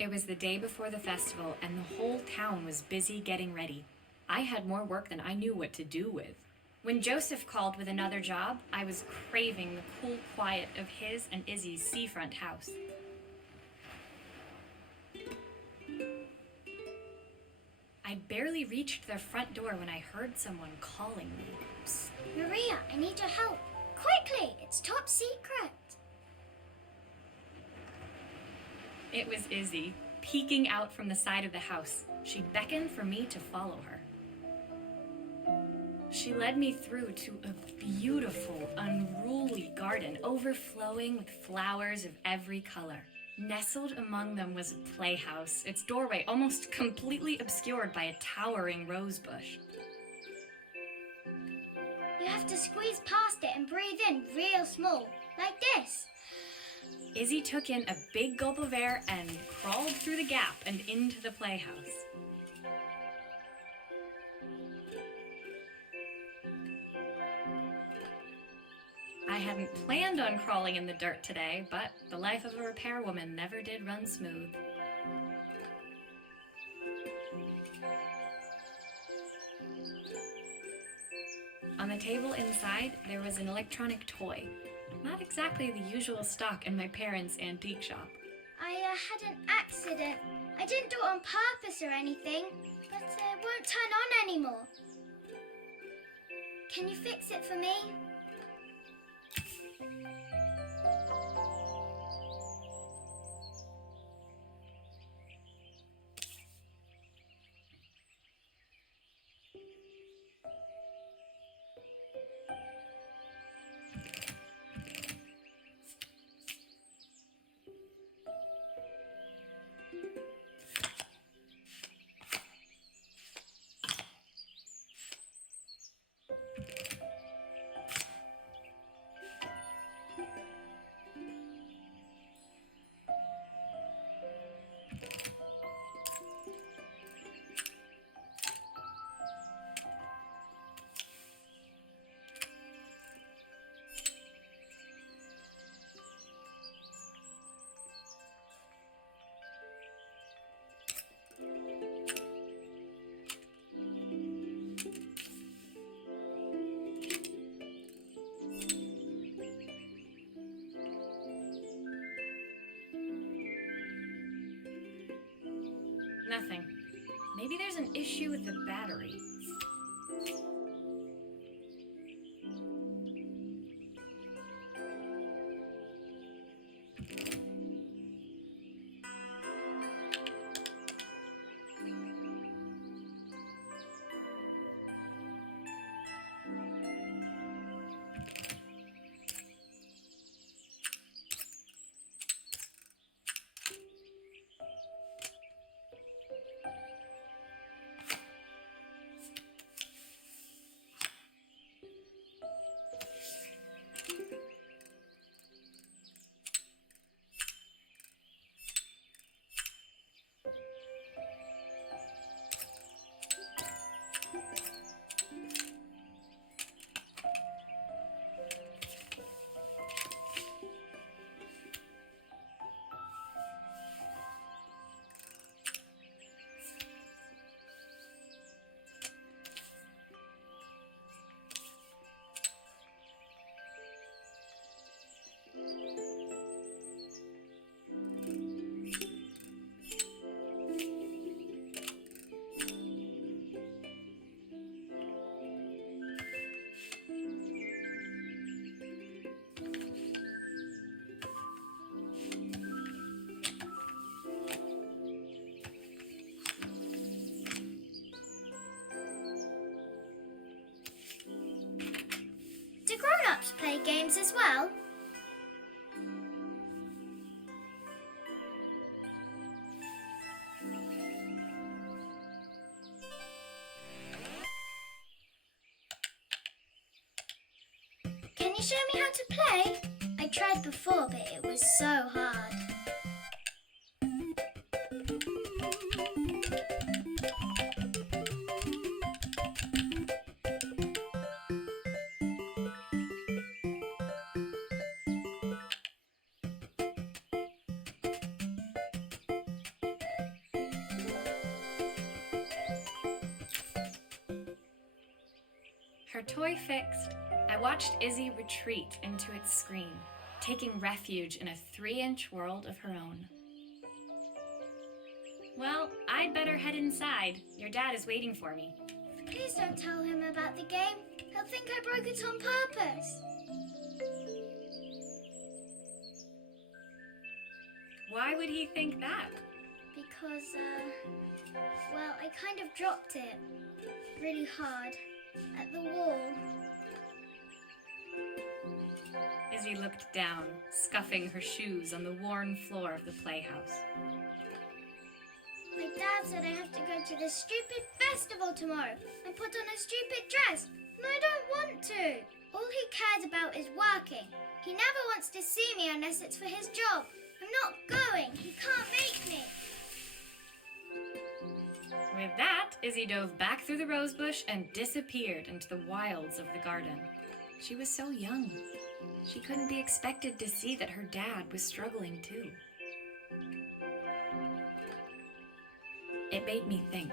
It was the day before the festival, and the whole town was busy getting ready. I had more work than I knew what to do with. When Joseph called with another job, I was craving the cool quiet of his and Izzy's seafront house. I'd barely reached their front door when I heard someone calling me. Psst, Maria, I need your help. Quickly, it's top secret. It was Izzy, peeking out from the side of the house. She beckoned for me to follow her. She led me through to a beautiful, unruly garden overflowing with flowers of every color. Nestled among them was a playhouse, its doorway almost completely obscured by a towering rose bush. You have to squeeze past it and breathe in real small, like this. Izzy took in a big gulp of air and crawled through the gap and into the playhouse. I hadn't planned on crawling in the dirt today, but the life of a repairwoman never did run smooth. On the table inside, there was an electronic toy. Not exactly the usual stock in my parents' antique shop. I had an accident. I didn't do it on purpose or anything, but it won't turn on anymore. Can you fix it for me? Nothing. Maybe there's an issue with the battery. Do grown-ups play games as well? Can you show me how to play? I tried before, but it was so hard. her toy fixed, I watched Izzy retreat into its screen, taking refuge in a 3-inch world of her own. Well, I'd better head inside. Your dad is waiting for me. Please don't tell him about the game. He'll think I broke it on purpose. Why would he think that? Because, well, I kind of dropped it really hard at the wall. Izzy looked down, scuffing her shoes on the worn floor of the playhouse. My dad said I have to go to this stupid festival tomorrow and put on a stupid dress, and I don't want to. All he cares about is working. He never wants to see me unless it's for his job. I'm not going. He can't make me. With that, Izzy dove back through the rosebush and disappeared into the wilds of the garden. She was so young. She couldn't be expected to see that her dad was struggling too. It made me think,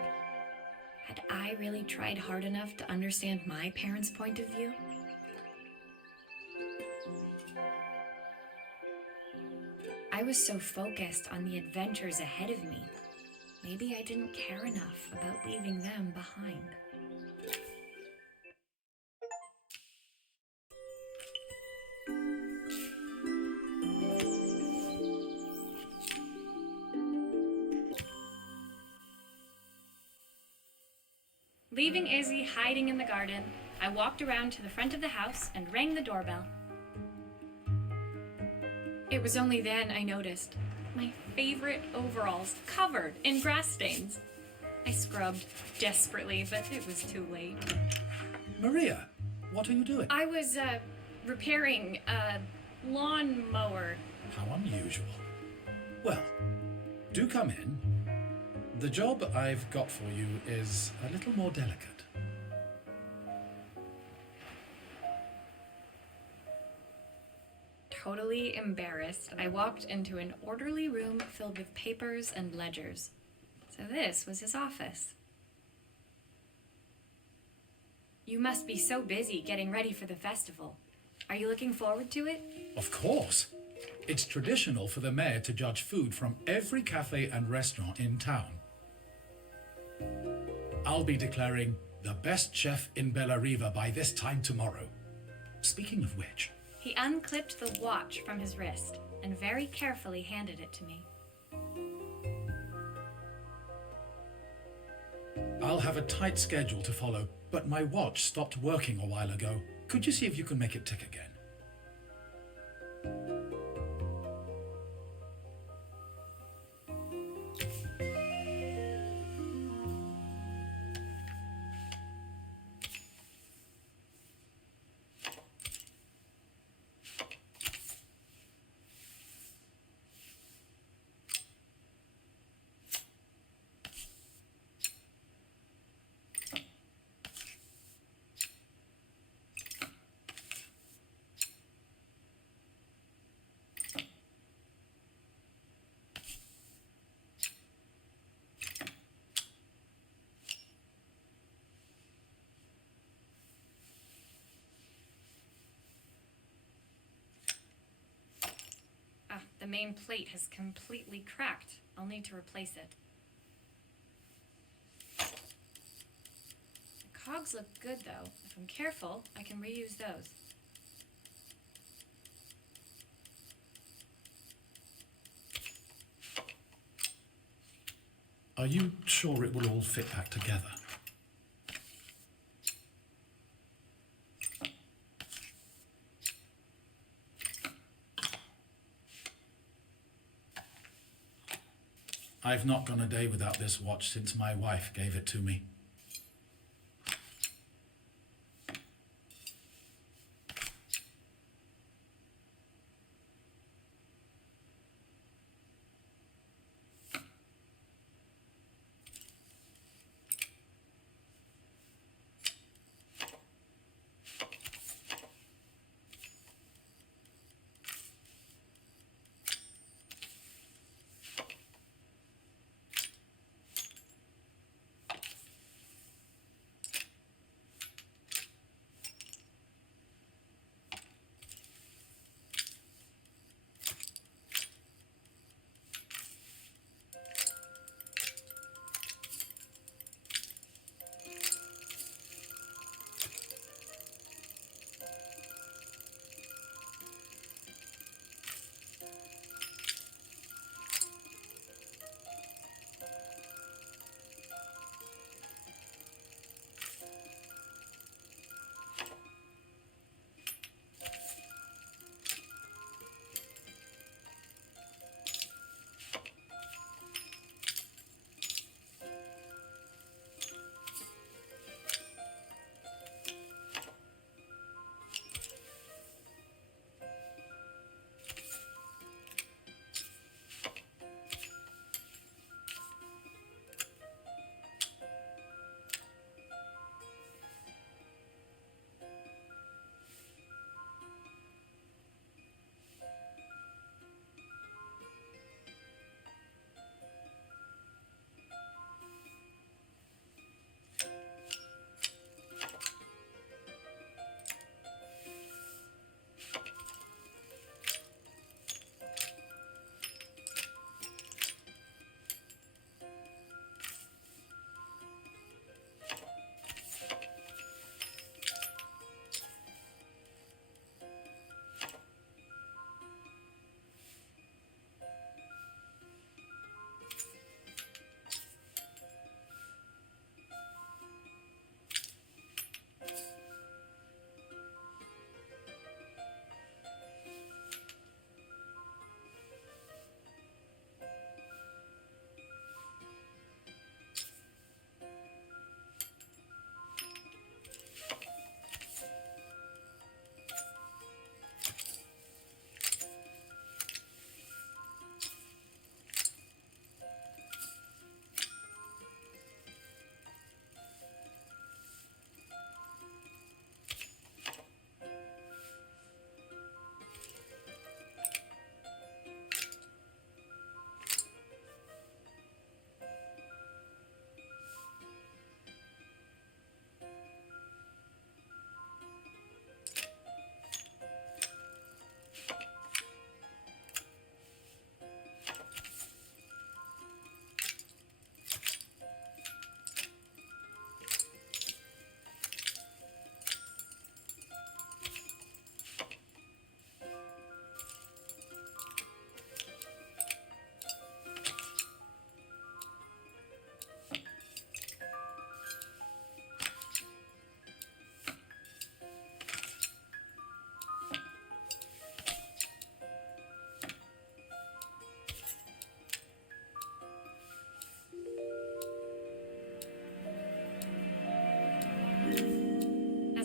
had I really tried hard enough to understand my parents' point of view? I was so focused on the adventures ahead of me. Maybe I didn't care enough about leaving them behind. Leaving Izzy hiding in the garden, I walked around to the front of the house and rang the doorbell. It was only then I noticed my favorite overalls covered in grass stains. I scrubbed desperately, but it was too late. Maria, what are you doing? I was, repairing a lawnmower. How unusual. Well, do come in. The job I've got for you is a little more delicate. Totally embarrassed, I walked into an orderly room filled with papers and ledgers. So this was his office. You must be so busy getting ready for the festival. Are you looking forward to it? Of course. It's traditional for the mayor to judge food from every cafe and restaurant in town. I'll be declaring the best chef in Bella Riva by this time tomorrow. Speaking of which... He unclipped the watch from his wrist and very carefully handed it to me. I'll have a tight schedule to follow, but my watch stopped working a while ago. Could you see if you can make it tick again? The main plate has completely cracked. I'll need to replace it. The cogs look good though. If I'm careful, I can reuse those. Are you sure it will all fit back together? I've not gone a day without this watch since my wife gave it to me.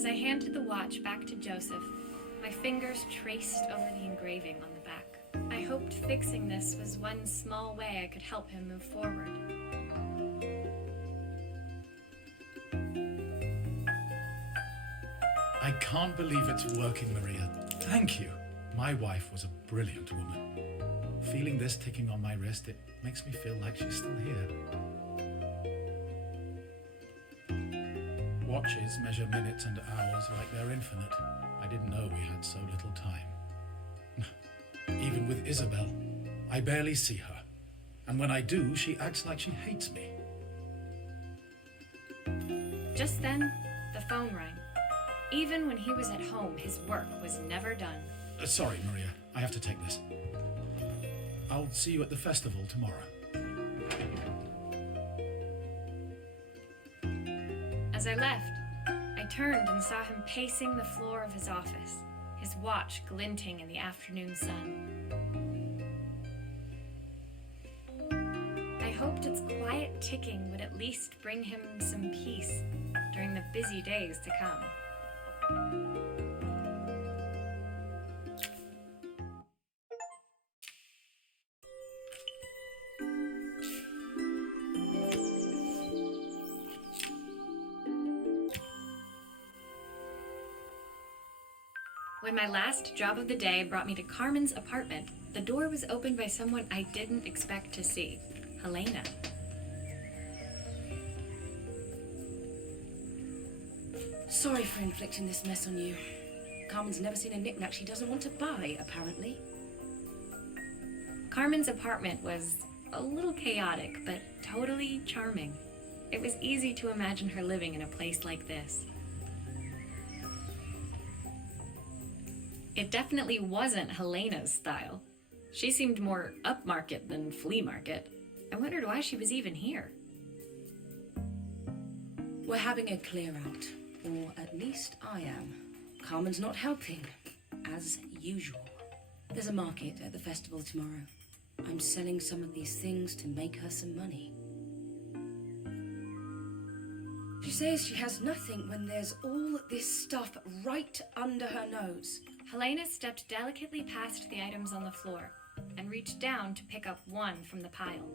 As I handed the watch back to Joseph, my fingers traced over the engraving on the back. I hoped fixing this was one small way I could help him move forward. I can't believe it's working, Maria. Thank you. My wife was a brilliant woman. Feeling this ticking on my wrist, it makes me feel like she's still here. Watches measure minutes and hours like they're infinite. I didn't know we had so little time. Even with Isabel, I barely see her. And when I do, she acts like she hates me. Just then, the phone rang. Even when he was at home, his work was never done. Sorry, Maria. I have to take this. I'll see you at the festival tomorrow. As I left, I turned and saw him pacing the floor of his office, his watch glinting in the afternoon sun. I hoped its quiet ticking would at least bring him some peace during the busy days to come. When my last job of the day brought me to Carmen's apartment, the door was opened by someone I didn't expect to see, Helena. Sorry for inflicting this mess on you. Carmen's never seen a knick-knack she doesn't want to buy, apparently. Carmen's apartment was a little chaotic, but totally charming. It was easy to imagine her living in a place like this. It definitely wasn't Helena's style. She seemed more upmarket than flea market. I wondered why she was even here. We're having a clear out, or at least I am. Carmen's not helping, as usual. There's a market at the festival tomorrow. I'm selling some of these things to make her some money. She says she has nothing when there's all this stuff right under her nose. Helena stepped delicately past the items on the floor and reached down to pick up one from the pile.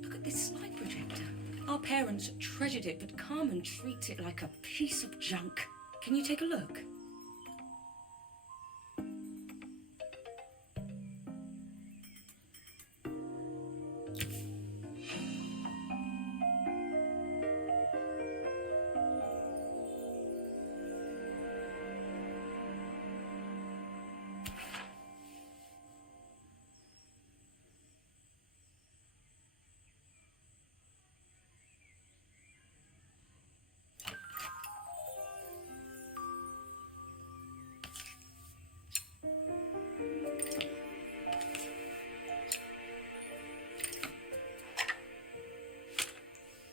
Look at this slide projector. Our parents treasured it, but Carmen treats it like a piece of junk. Can you take a look?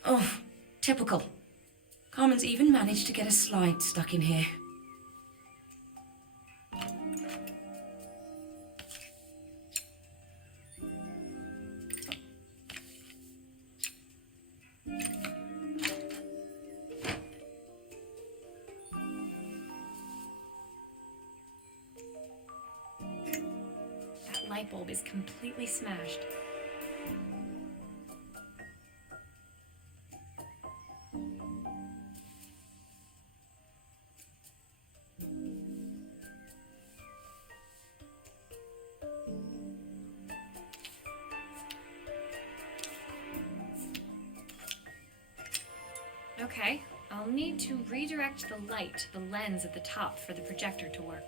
Oh, typical. Carmen's even managed to get a slide stuck in here. That light bulb is completely smashed. Okay, I'll need to redirect the light to the lens at the top for the projector to work.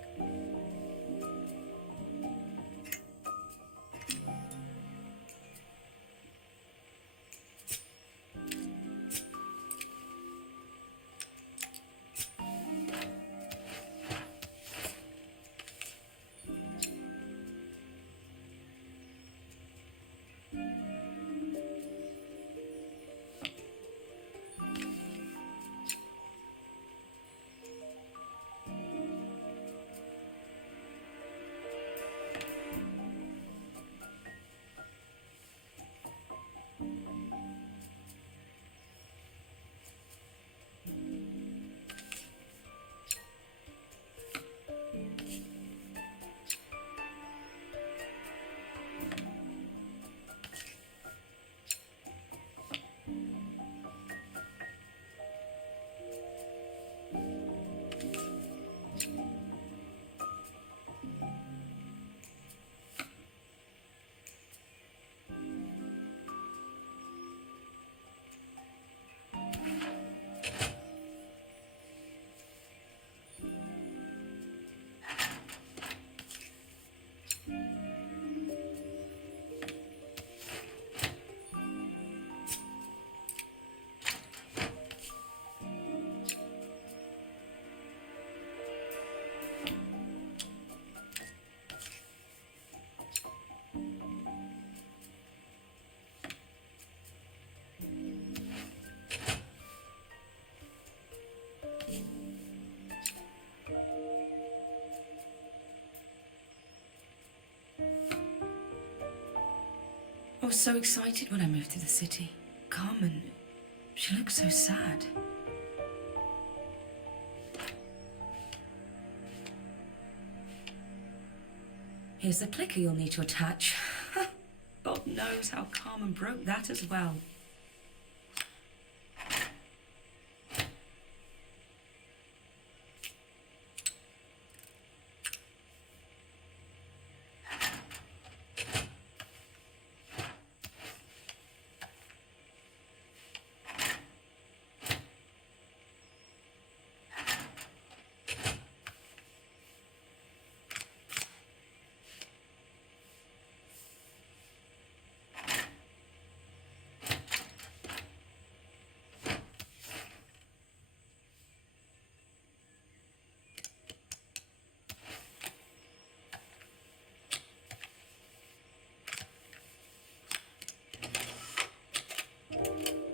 was so excited when I moved to the city. Carmen, she looked so sad. Here's the clicker you'll need to attach. God knows how Carmen broke that as well.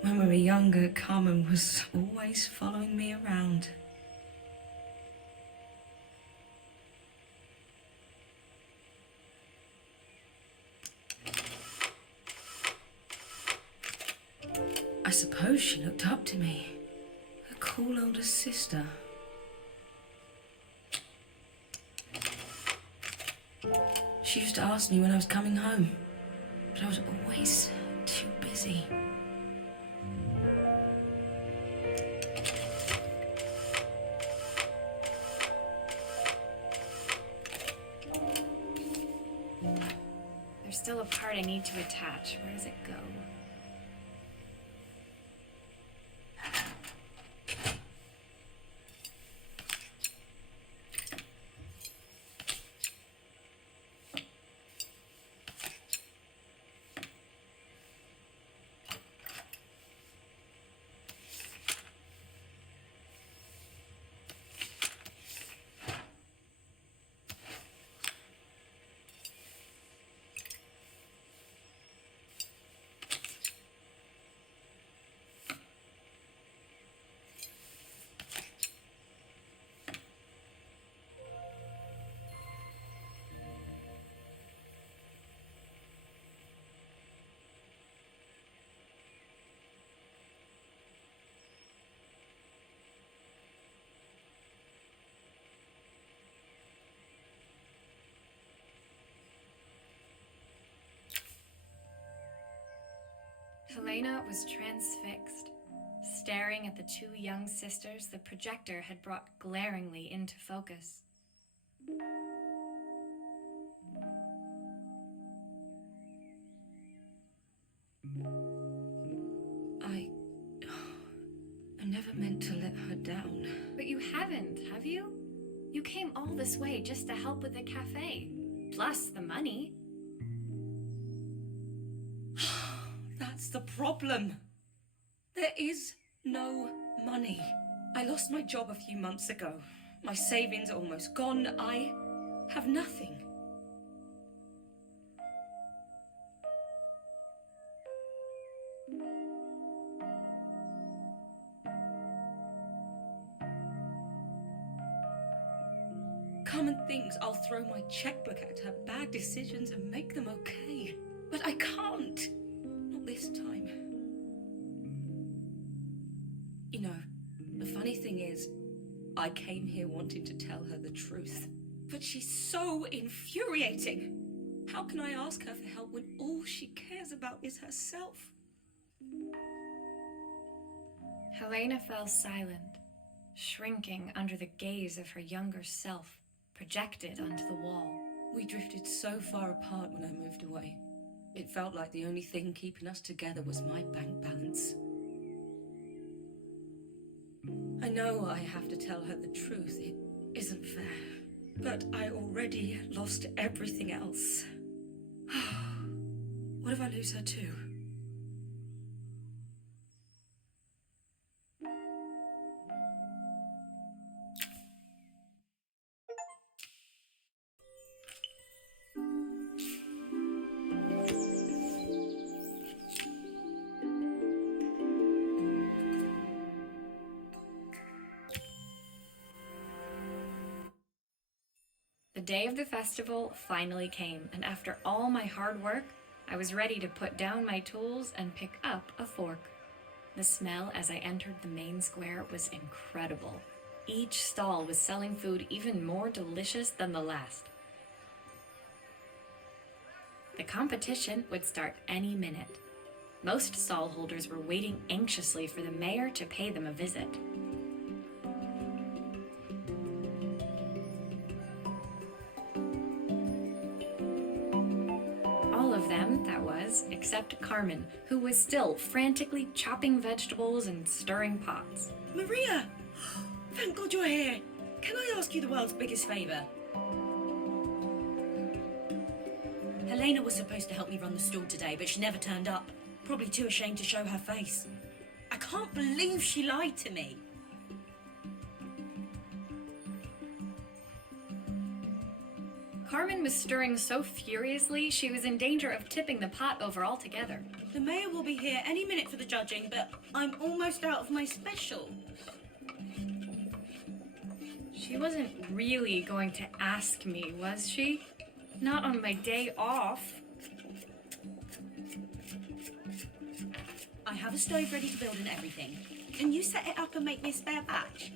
When we were younger, Carmen was always following me around. I suppose she looked up to me. A cool older sister. She used to ask me when I was coming home, but I was always too busy. There's still a part I need to attach. Where does it go? Helena was transfixed, staring at the two young sisters the projector had brought glaringly into focus. I never meant to let her down. But you haven't, have you? You came all this way just to help with the cafe, plus the money. That's the problem. There is no money. I lost my job a few months ago. My savings are almost gone. I have nothing. Carmen thinks I'll throw my checkbook at her bad decisions and make them okay. But I can't. Not this time. You know, the funny thing is, I came here wanting to tell her the truth. But she's so infuriating. How can I ask her for help when all she cares about is herself? Helena fell silent, shrinking under the gaze of her younger self, projected onto the wall. We drifted so far apart when I moved away. It felt like the only thing keeping us together was my bank balance. I know I have to tell her the truth. It isn't fair. But I already lost everything else. What if I lose her too? The day of the festival finally came, and after all my hard work, I was ready to put down my tools and pick up a fork. The smell as I entered the main square was incredible. Each stall was selling food even more delicious than the last. The competition would start any minute. Most stall holders were waiting anxiously for the mayor to pay them a visit. All of them, that was, except Carmen, who was still frantically chopping vegetables and stirring pots. Maria! Thank God you're here. Can I ask you the world's biggest favour? Helena was supposed to help me run the stall today, but she never turned up. Probably too ashamed to show her face. I can't believe she lied to me. Carmen was stirring so furiously she was in danger of tipping the pot over altogether. The mayor will be here any minute for the judging, but I'm almost out of my special. She wasn't really going to ask me, was she? Not on my day off. I have a stove ready to build and everything. Can you set it up and make me a spare batch?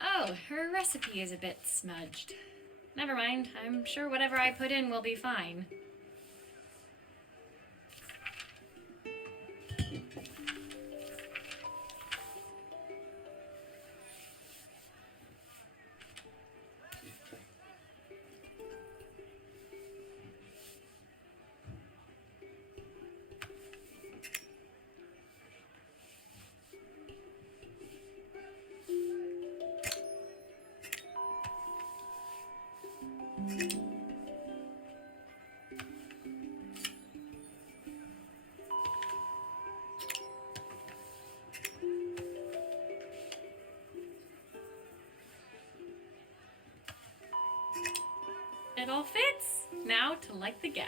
Oh, her recipe is a bit smudged. Never mind, I'm sure whatever I put in will be fine. It all fits. Now to light the gas.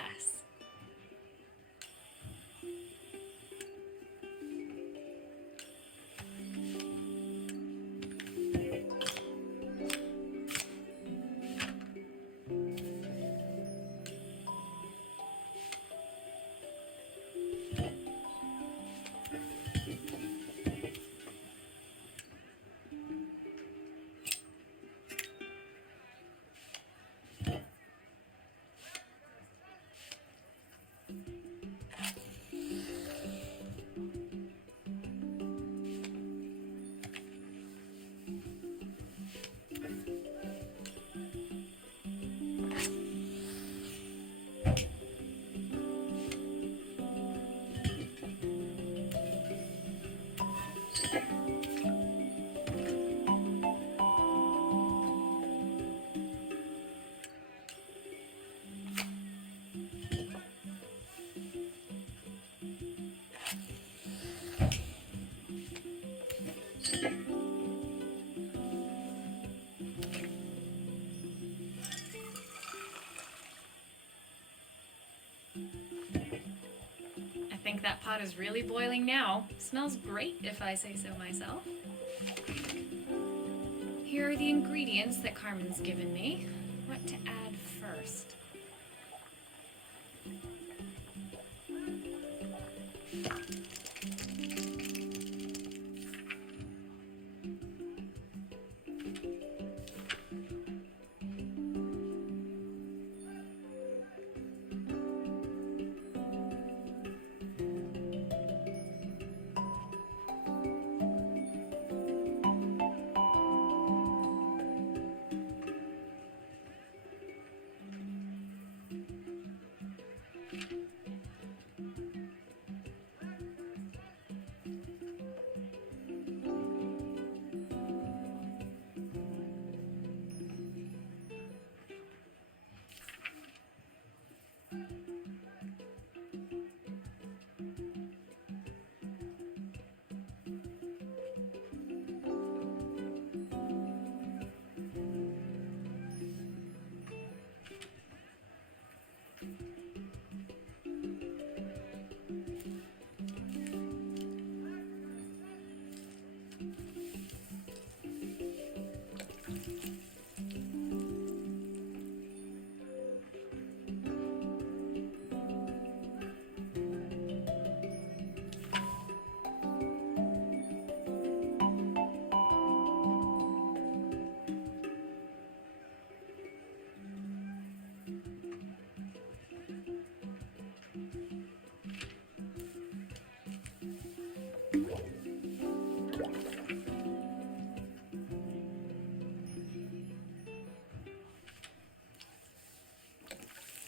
I think that pot is really boiling now. Smells great if I say so myself. Here are the ingredients that Carmen's given me. What to add first?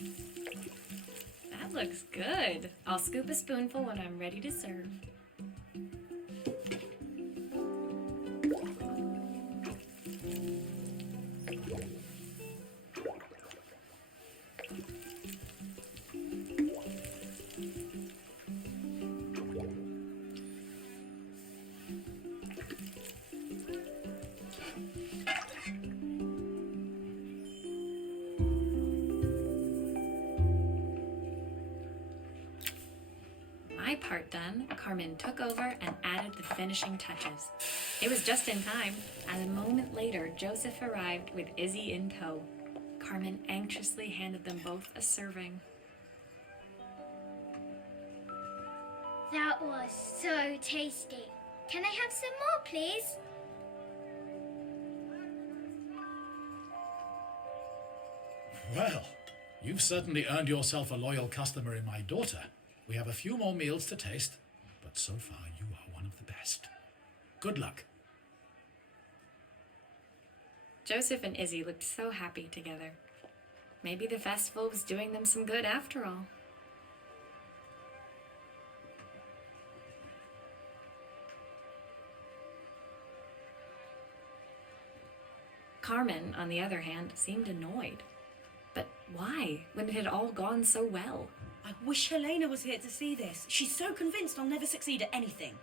That looks good. I'll scoop a spoonful when I'm ready to serve. My part done, Carmen took over and added the finishing touches. It was just in time, as a moment later, Joseph arrived with Izzy in tow. Carmen anxiously handed them both a serving. That was so tasty. Can I have some more, please? Well, you've certainly earned yourself a loyal customer in my daughter. We have a few more meals to taste, but so far you are one of the best. Good luck. Joseph and Izzy looked so happy together. Maybe the festival was doing them some good after all. Carmen, on the other hand, seemed annoyed. But why, when it had all gone so well? I wish Helena was here to see this. She's so convinced I'll never succeed at anything.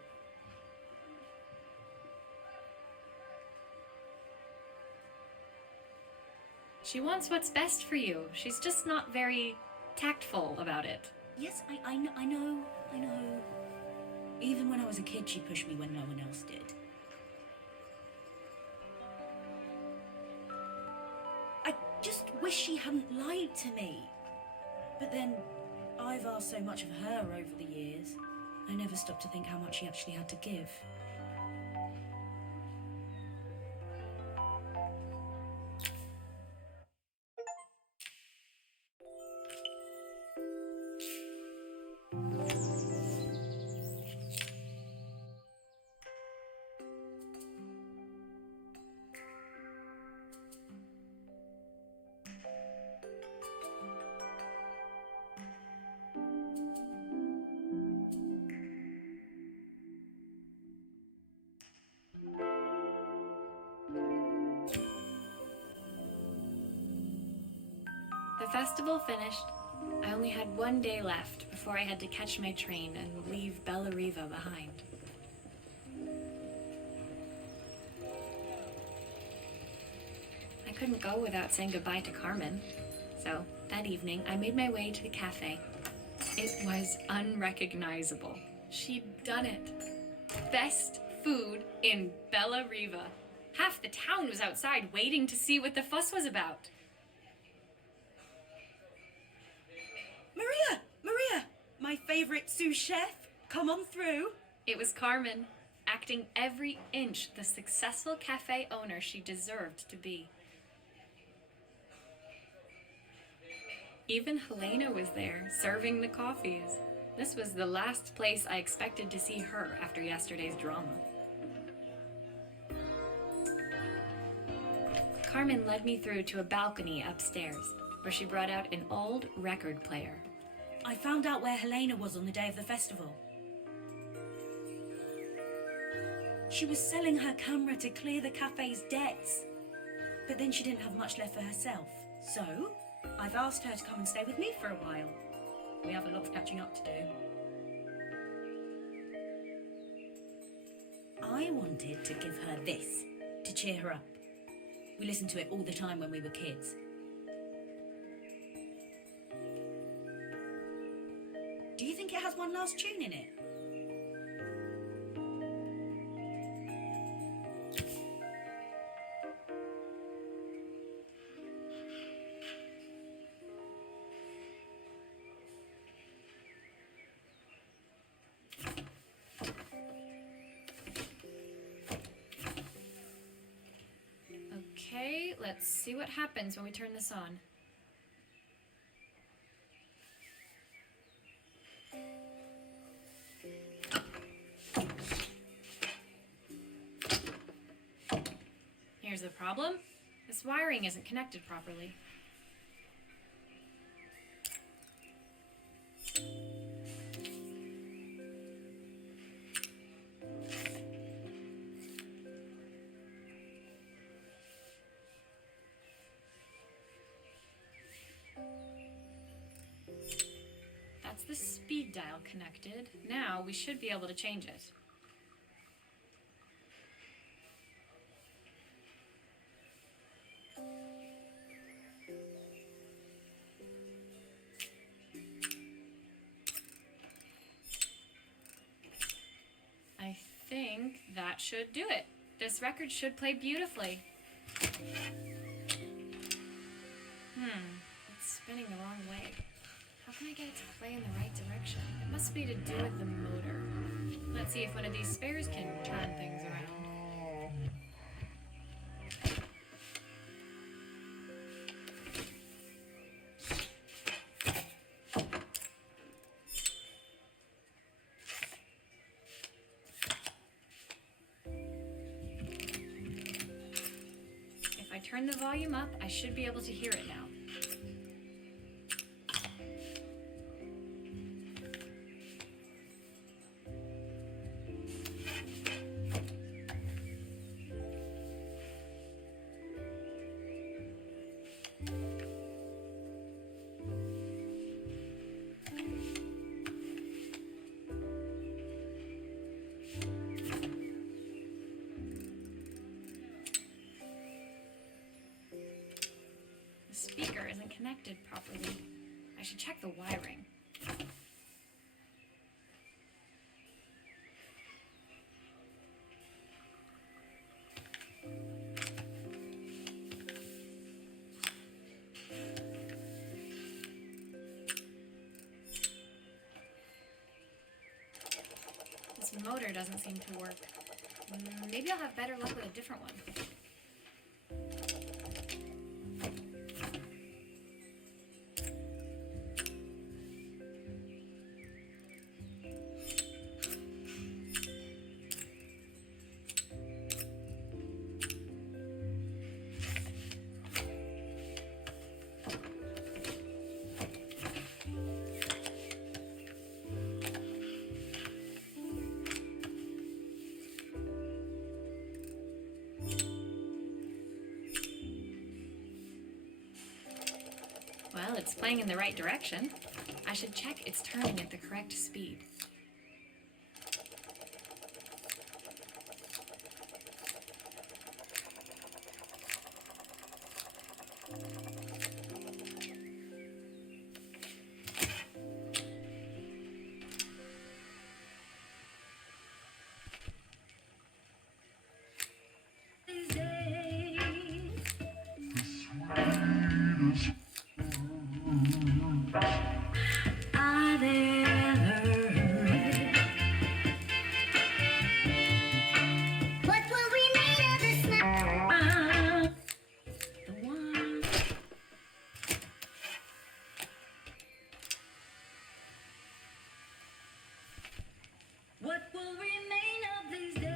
She wants what's best for you. She's just not very tactful about it. Yes, I know. Even when I was a kid, she pushed me when no one else did. I just wish she hadn't lied to me. But then, I've asked so much of her over the years. I never stopped to think how much she actually had to give. The festival finished. I only had one day left before I had to catch my train and leave Bella Riva behind. I couldn't go without saying goodbye to Carmen. So, that evening, I made my way to the cafe. It was unrecognizable. She'd done it. Best food in Bella Riva. Half the town was outside waiting to see what the fuss was about. Maria! My favorite sous chef. Come on through. It was Carmen, acting every inch the successful cafe owner she deserved to be. Even Helena was there, serving the coffees. This was the last place I expected to see her after yesterday's drama. Carmen led me through to a balcony upstairs, where she brought out an old record player. I found out where Helena was on the day of the festival. She was selling her camera to clear the cafe's debts. But then she didn't have much left for herself. So, I've asked her to come and stay with me for a while. We have a lot of catching up to do. I wanted to give her this, to cheer her up. We listened to it all the time when we were kids. Do you think it has one last tune in it? Okay, let's see what happens when we turn this on. Here's the problem. This wiring isn't connected properly. the speed dial connected. Now we should be able to change it. I think that should do it. This record should play beautifully. It's spinning the wrong way. How can I get it to play in the right direction? It must be to do with the motor. Let's see if one of these spares can turn things around. If I turn the volume up, I should be able to hear it now. The speaker isn't connected properly. I should check the wiring. This motor doesn't seem to work. Maybe I'll have better luck with a different one. Well, it's playing in the right direction. I should check it's turning at the correct speed. What will we made of this now? What will remain of these days?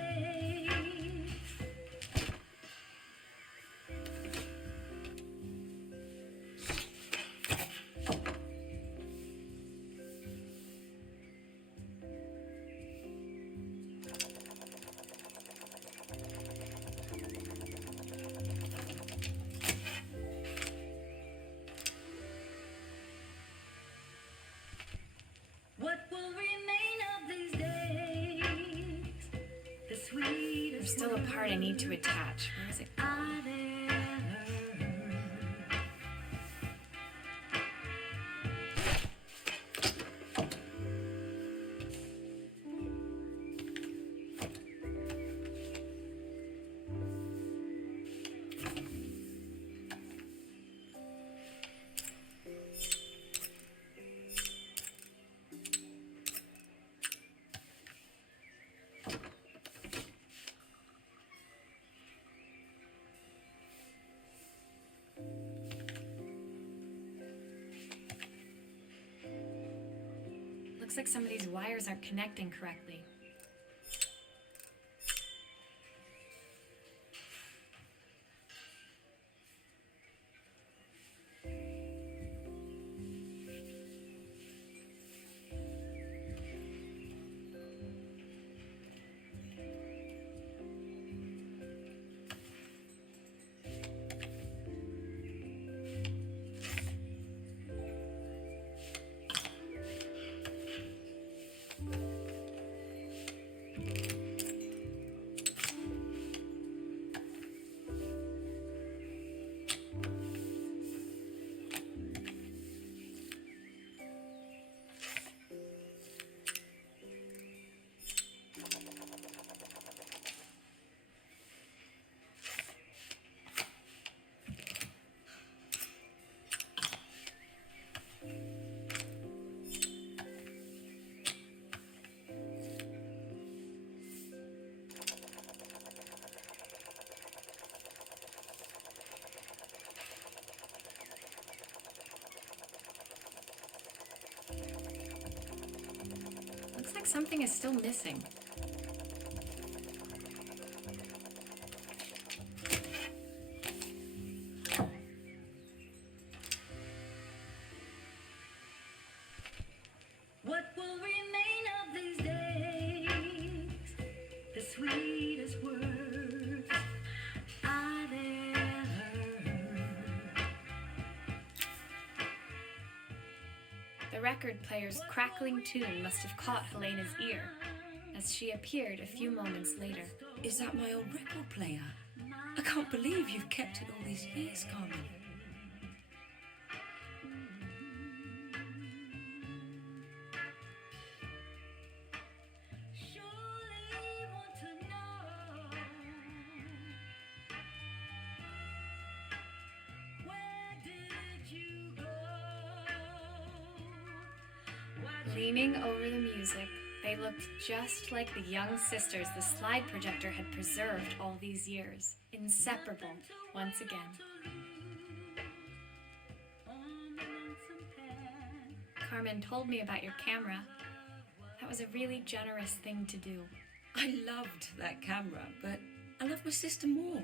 What will remain of these days? The sweetest There's still a part I need to attach. Where is it? I've ever heard. Looks like some of these wires aren't connecting correctly. like something is still missing. What will remain of these days? The sweetest words I've ever heard. The record player's crackling tune must have caught Helena's ear, as she appeared a few moments later. Is that my old record player? I can't believe you've kept it all these years, Carmen. Surely want to know, where did you go? Leaning over the music, they looked just like the young sisters the slide projector had preserved all these years, inseparable once again. Carmen told me about your camera. That was a really generous thing to do. I loved that camera, but I love my sister more.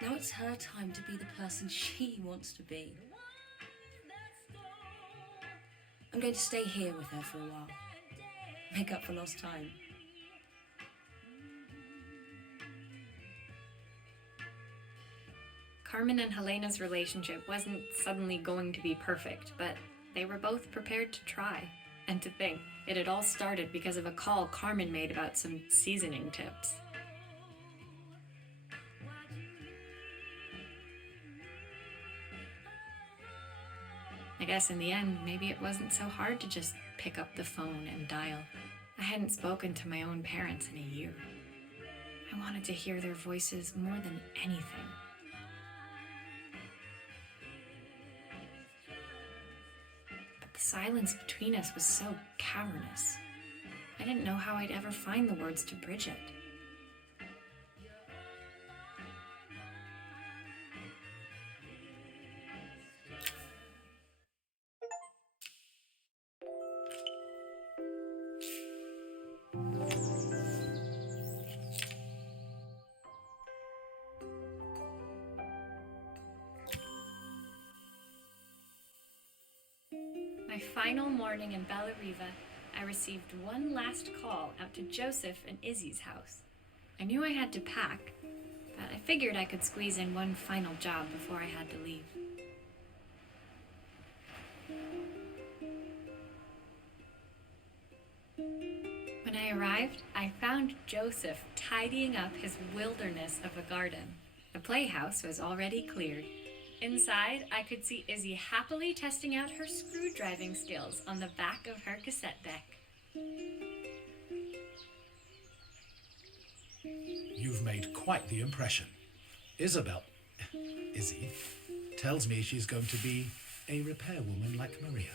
Now it's her time to be the person she wants to be. I'm going to stay here with her for a while. Make up for lost time. Carmen and Helena's relationship wasn't suddenly going to be perfect, but they were both prepared to try. And to think, it had all started because of a call Carmen made about some seasoning tips. I guess in the end, maybe it wasn't so hard to just pick up the phone and dial. I hadn't spoken to my own parents in a year. I wanted to hear their voices more than anything. But the silence between us was so cavernous. I didn't know how I'd ever find the words to bridge it. My final morning in Bella Riva, I received one last call out to Joseph and Izzy's house. I knew I had to pack, but I figured I could squeeze in one final job before I had to leave. When I arrived, I found Joseph tidying up his wilderness of a garden. The playhouse was already cleared. Inside, I could see Izzy happily testing out her screw-driving skills on the back of her cassette deck. You've made quite the impression. Izzy, tells me she's going to be a repairwoman like Maria.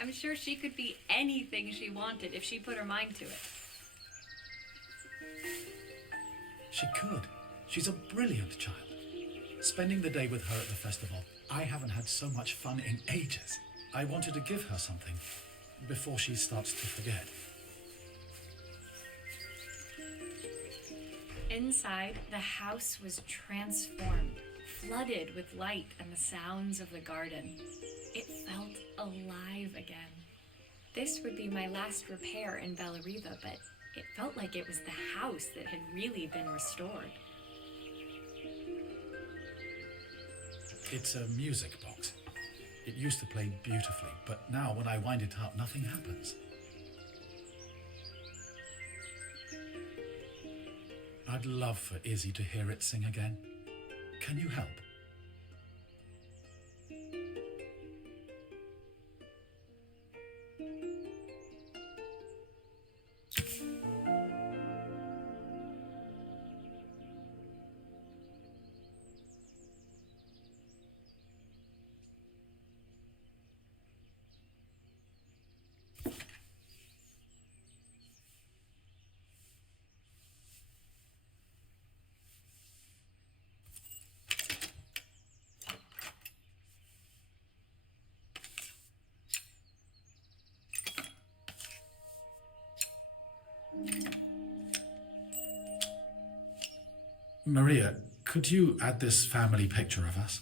I'm sure she could be anything she wanted if she put her mind to it. She could. She's a brilliant child. Spending the day with her at the festival, I haven't had so much fun in ages. I wanted to give her something before she starts to forget. Inside, the house was transformed, flooded with light and the sounds of the garden. It felt alive again. This would be my last repair in Bella Riva, but it felt like it was the house that had really been restored. It's a music box. It used to play beautifully, but now when I wind it up, nothing happens. I'd love for Izzy to hear it sing again. Can you help? Maria, could you add this family picture of us?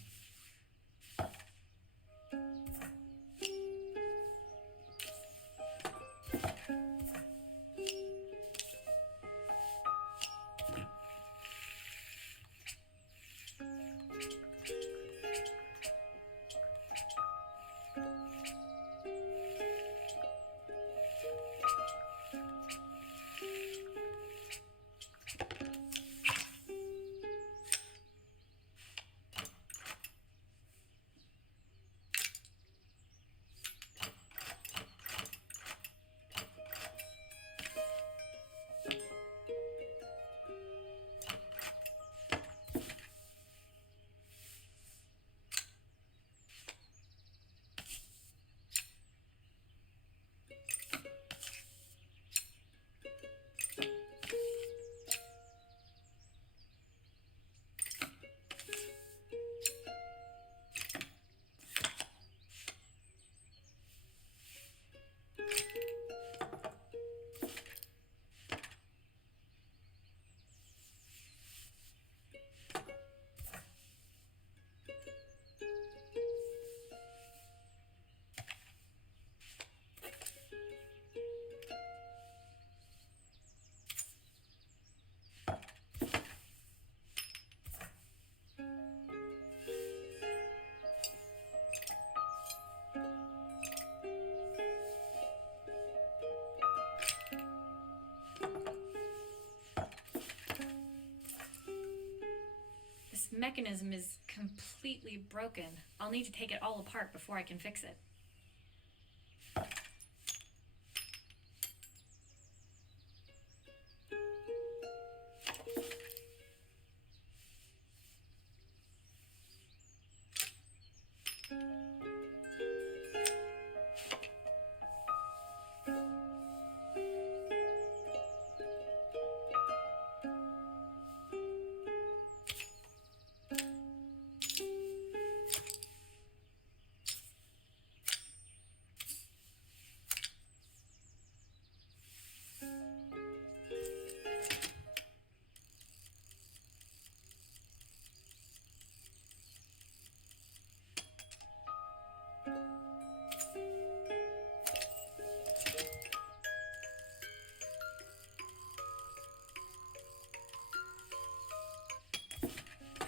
This mechanism is completely broken. I'll need to take it all apart before I can fix it.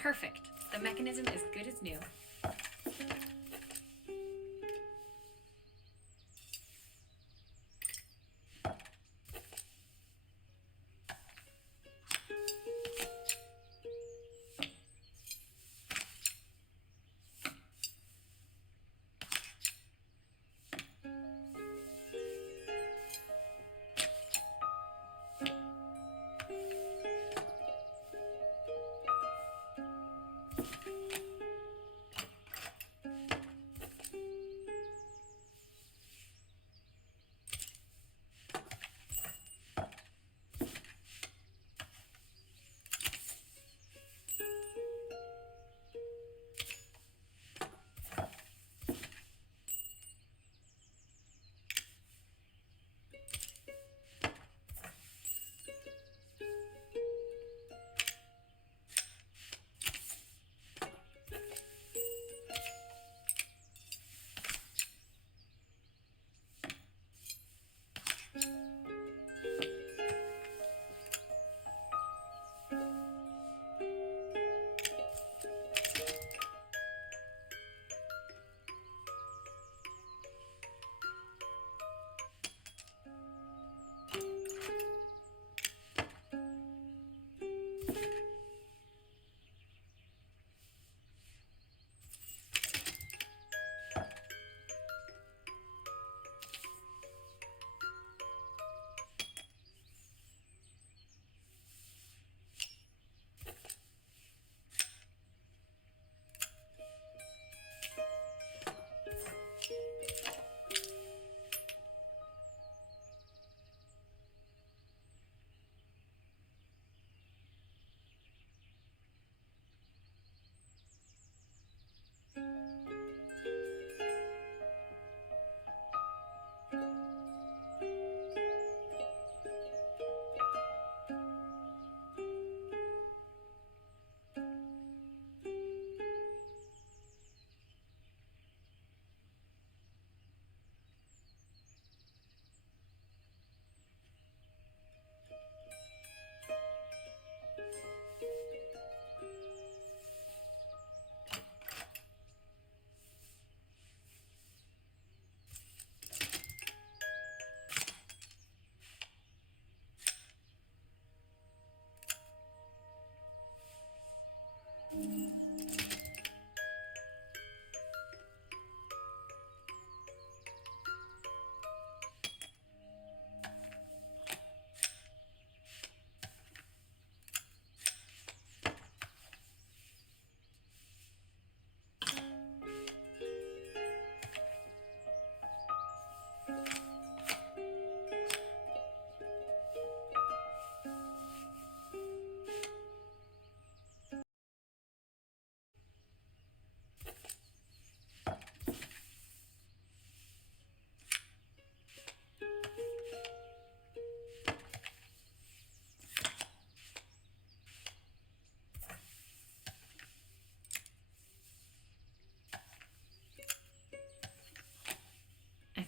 Perfect. The mechanism is good as new.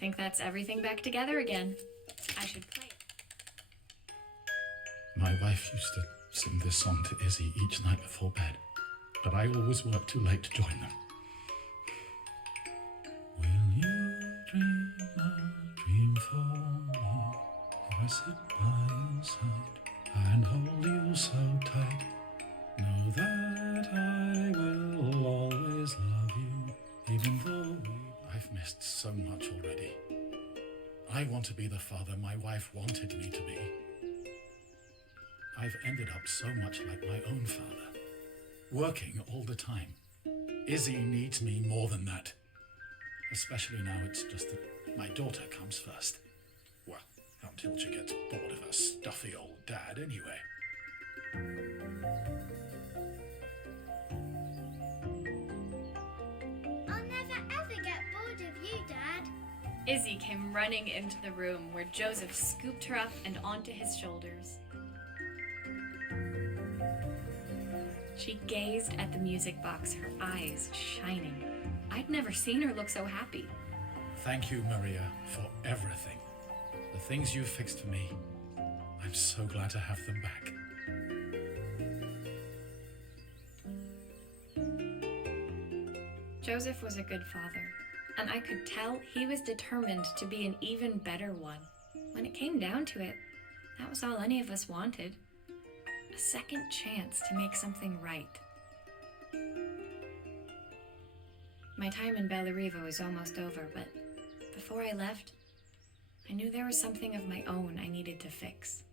think that's everything back together again. I should play it. My wife used to sing this song to Izzy each night before bed, but I always worked too late to join them. Will you dream a dream for me? If I sit by your side and hold you so tight, know that I will always love you, even though I've missed so much already. I want to be the father my wife wanted me to be. I've ended up so much like my own father, working all the time. Izzy needs me more than that. Especially now it's just that my daughter comes first. Well, until she gets bored of her stuffy old dad anyway. I'll never ever get bored of you, Dad. Izzy came running into the room where Joseph scooped her up and onto his shoulders. She gazed at the music box, her eyes shining. I'd never seen her look so happy. Thank you, Maria, for everything. The things you fixed for me. I'm so glad to have them back. Joseph was a good father, and I could tell he was determined to be an even better one. When it came down to it, that was all any of us wanted. A second chance to make something right. My time in Bellariva was almost over, but before I left, I knew there was something of my own I needed to fix.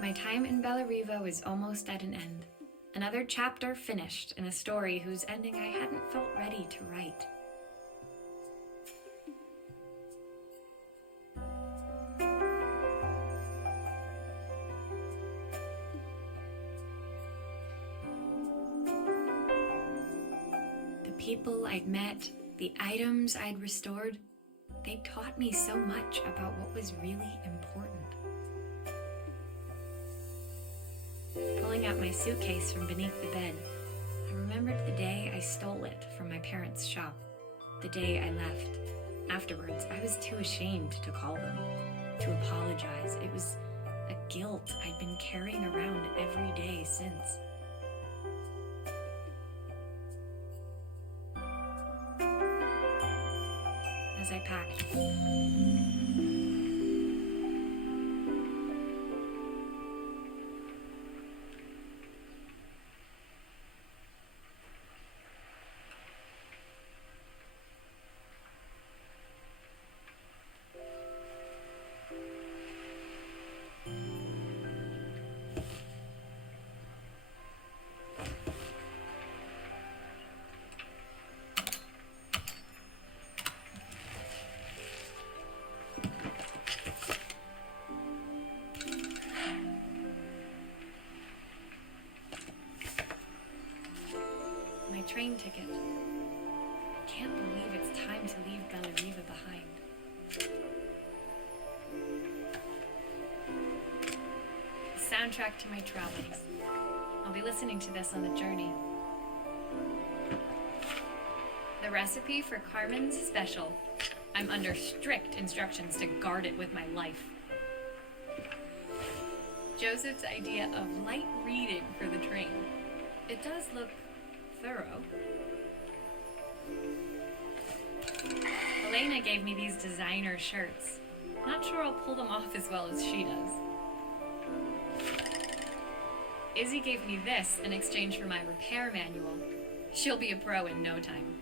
My time in Bellariva was almost at an end. Another chapter finished in a story whose ending I hadn't felt ready to write. The people I'd met, the items I'd restored, they taught me so much about what was really important. Pulling out my suitcase from beneath the bed, I remembered the day I stole it from my parents' shop, the day I left. Afterwards, I was too ashamed to call them, to apologize. It was a guilt I'd been carrying around every day since. As I packed, my train ticket. I can't believe it's time to leave Bellariva behind. The soundtrack to my travels. I'll be listening to this on the journey. The recipe for Carmen's special. I'm under strict instructions to guard it with my life. Joseph's idea of light reading for the train. It does look thorough. Elena gave me these designer shirts. Not sure I'll pull them off as well as she does. Izzy gave me this in exchange for my repair manual. She'll be a pro in no time.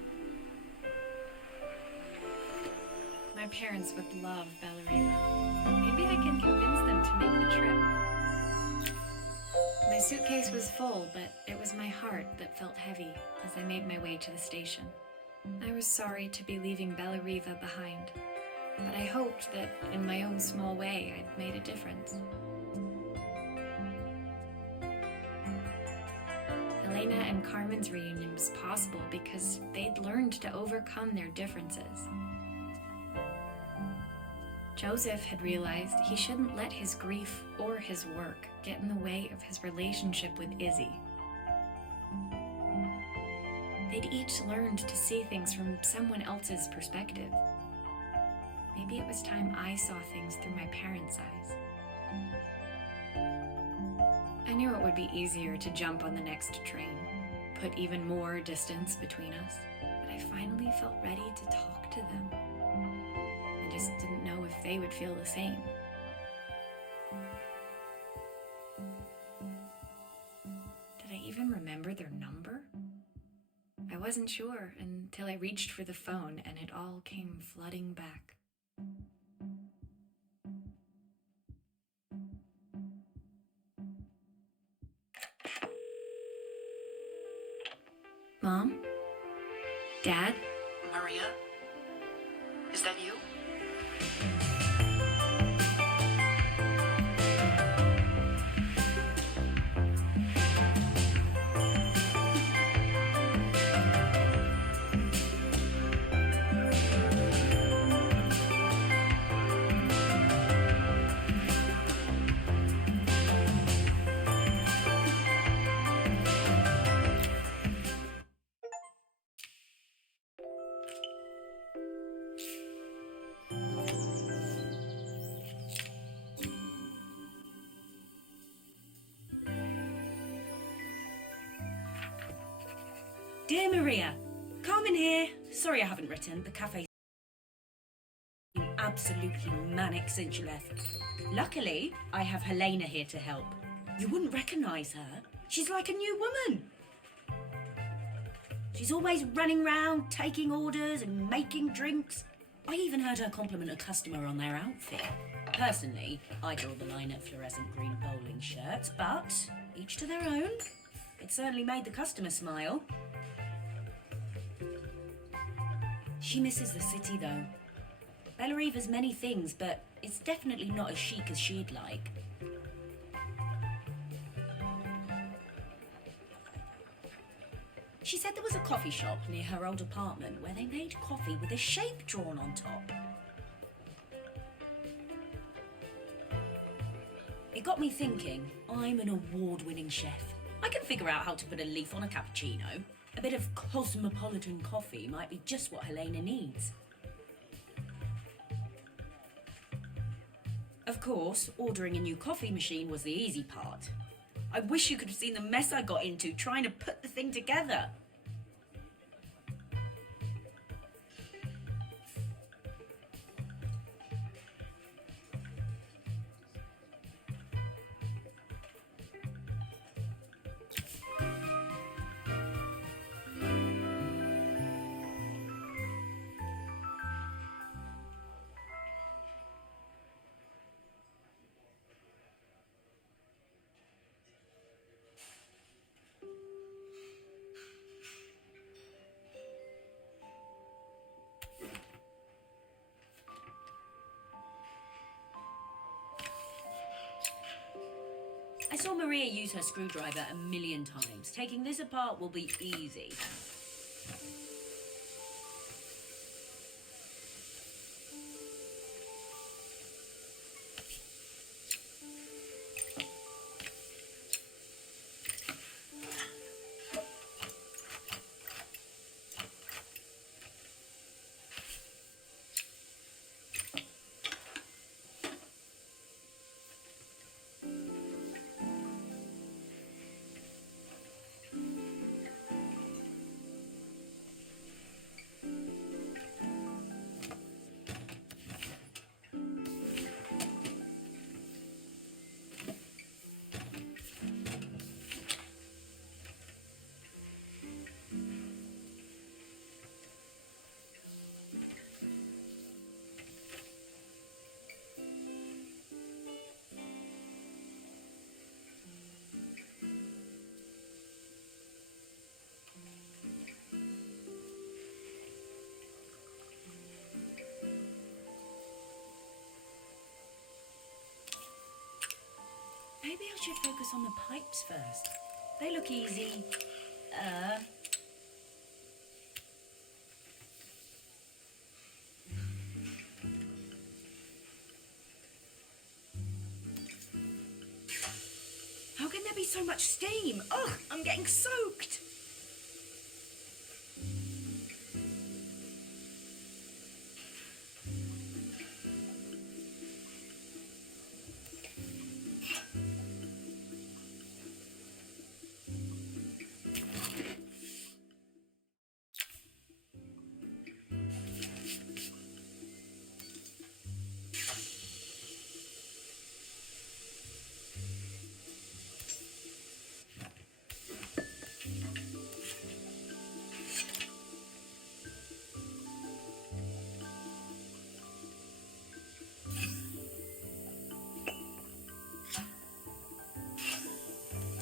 My parents would love Bellariva. Maybe I can convince them to make the trip. My suitcase was full, but it was my heart that felt heavy as I made my way to the station. I was sorry to be leaving Bellariva behind, but I hoped that in my own small way I'd made a difference. Elena Helena and Carmen's reunion was possible because they'd learned to overcome their differences. Joseph had realized he shouldn't let his grief or his work get in the way of his relationship with Izzy. They'd each learned to see things from someone else's perspective. Maybe it was time I saw things through my parents' eyes. I knew it would be easier to jump on the next train, put even more distance between us, but I finally felt ready to talk to them. I just didn't know if they would feel the same. Did I even remember their number? I wasn't sure until I reached for the phone and it all came flooding back. Mom? Dad? Maria? Is that you? Dear Maria, Carmen here. Sorry I haven't written. The cafe's been absolutely manic since you left. Luckily, I have Helena here to help. You wouldn't recognise her. She's like a new woman. She's always running round, taking orders and making drinks. I even heard her compliment a customer on their outfit. Personally, I draw the line at fluorescent green bowling shirts, but each to their own. It certainly made the customer smile. She misses the city, though. Bellariva's many things, but it's definitely not as chic as she'd like. She said there was a coffee shop near her old apartment where they made coffee with a shape drawn on top. It got me thinking, I'm an award-winning chef. I can figure out how to put a leaf on a cappuccino. A bit of cosmopolitan coffee might be just what Helena needs. Of course, ordering a new coffee machine was the easy part. I wish you could have seen the mess I got into trying to put the thing together. I saw Maria use her screwdriver 1,000,000 times. Taking this apart will be easy. Maybe I should focus on the pipes first. They look easy, How can there be so much steam? Ugh, I'm getting soaked.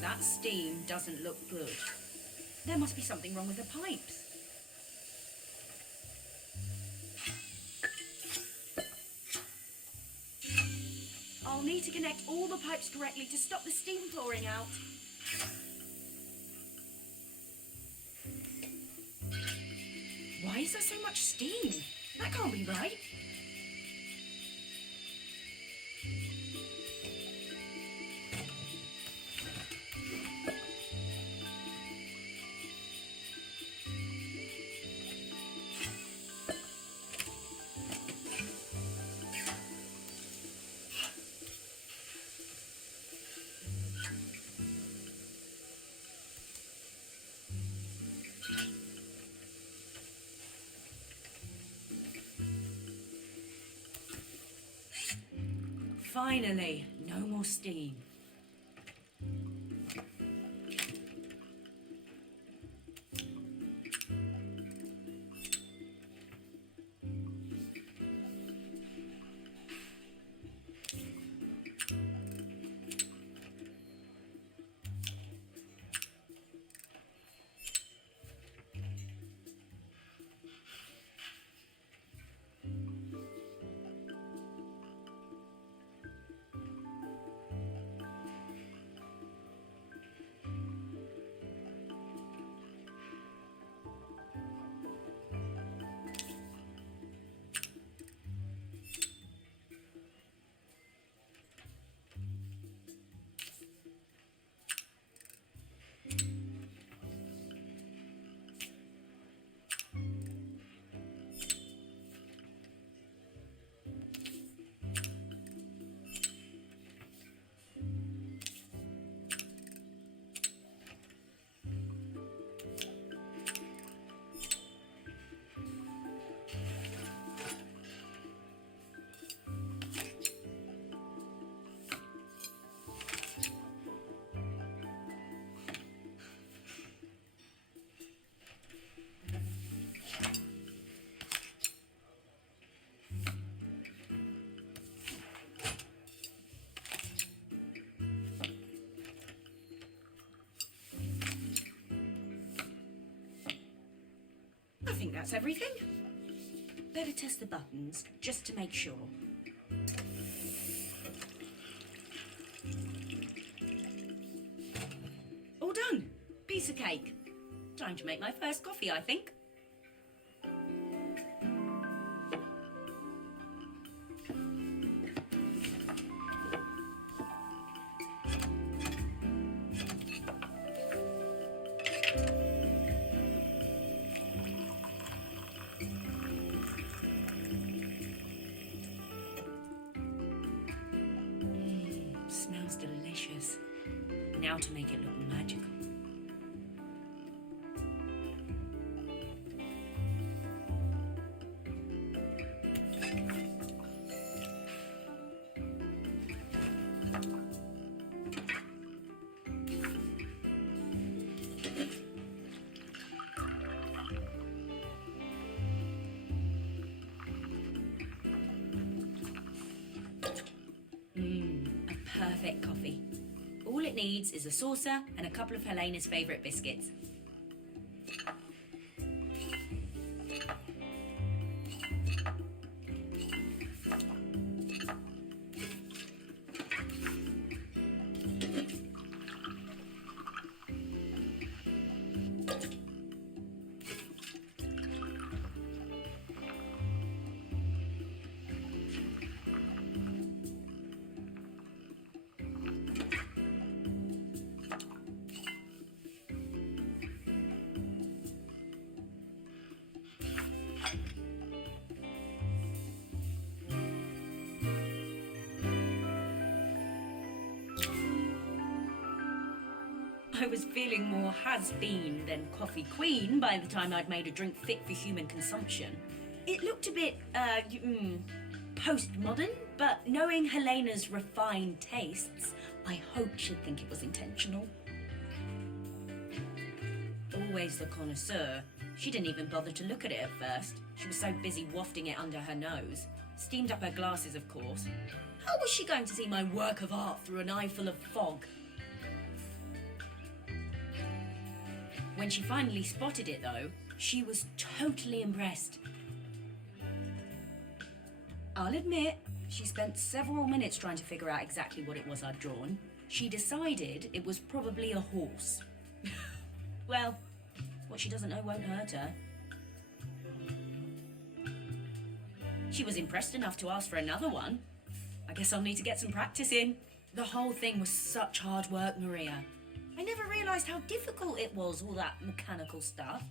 That steam doesn't look good. There must be something wrong with the pipes. I'll need to connect all the pipes correctly to stop the steam pouring out. Why is there so much steam? That can't be right. Finally, no more steam. I think that's everything. Better test the buttons, just to make sure. All done. Piece of cake. Time to make my first coffee, I think. Smells delicious. Now to make it look magical. Perfect coffee. All it needs is a saucer and a couple of Helena's favourite biscuits. I was feeling more has-been than coffee queen by the time I'd made a drink fit for human consumption. It looked a bit, postmodern, but knowing Helena's refined tastes, I hoped she'd think it was intentional. Always the connoisseur, she didn't even bother to look at it at first. She was so busy wafting it under her nose. Steamed up her glasses, of course. How was she going to see my work of art through an eye full of fog? When she finally spotted it, though, she was totally impressed. I'll admit, she spent several minutes trying to figure out exactly what it was I'd drawn. She decided it was probably a horse. Well, what she doesn't know won't hurt her. She was impressed enough to ask for another one. I guess I'll need to get some practice in. The whole thing was such hard work, Maria. I never realised how difficult it was, all that mechanical stuff.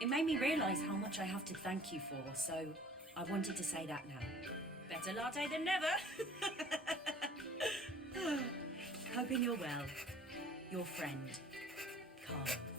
It made me realise how much I have to thank you for, so I wanted to say that now. Better latte than never. Hoping you're well. Your friend, Carmen.